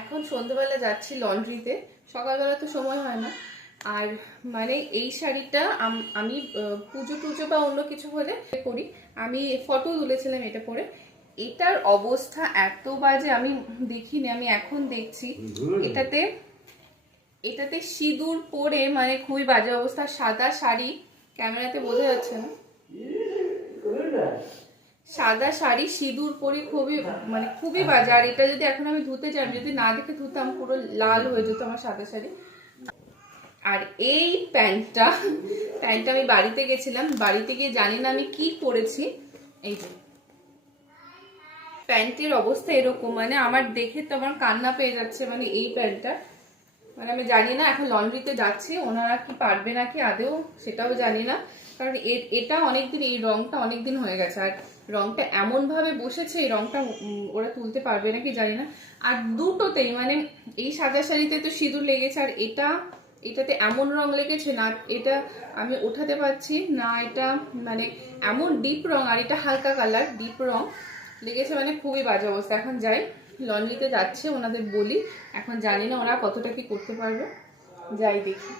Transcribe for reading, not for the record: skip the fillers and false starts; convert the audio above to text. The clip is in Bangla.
এখন সন্ধ্যাবেলা যাচ্ছি লন্ড্রিতে। সকালবেলা তো সময় হয় না। আর মানে এই শাড়িটা আমি পুজো টুজো বা অন্য কিছু হলে করি। আমি ফটো তুলেছিলাম এটা পরে। এটার অবস্থা এত বাজে আমি দেখিনি, আমি এখন দেখছি। এটাতে এটাতে সিঁদুর পরে মানে খুবই বাজে অবস্থা। সাদা শাড়ি, ক্যামেরাতে বোঝা যাচ্ছে না, সাদা শাড়ি সিঁদুর পরে খুবই বাজে। আর এটা যদি এখন আমি ধুতে যাই, যদি না দেখে ধুতাম পুরো লাল হয়ে যেত আমার সাদা শাড়ি। আর এই প্যান্টটা আমি বাড়িতে গেছিলাম, বাড়িতে গিয়ে জানি না আমি কি পরেছি। এই যে প্যান্টের অবস্থা এরকম, মানে আমার দেখে তো আমার কান্না পেয়ে যাচ্ছে। মানে এই প্যান্টটা মানে আমি জানি না, এখন লন্ড্রিতে যাচ্ছি, ওনারা কি পারবে নাকি আদেও সেটাও জানি না। কারণ এটা অনেকদিন, এই রংটা অনেকদিন হয়ে গেছে। আর রংটা এমন ভাবে বসেছে, এই রংটা ওরা তুলতে পারবে নাকি জানি না। আর দুটোতেই মানে এই সাদা শাড়িতে তো সিঁদুর লেগেছে, আর এটাতে এমন রং লেগেছে না, এটা আমি ওঠাতে পারছি না। এটা মানে এমন ডিপ রং, আর এটা হালকা কালার, ডিপ রং লেগেছে, মানে খুবই বাজে অবস্থা। এখন যাই, লন্ড্রিতে যাচ্ছে, ওনাদের বলি। এখন জানি না ওরা কতটা কি করতে পারবে, যাই দেখি।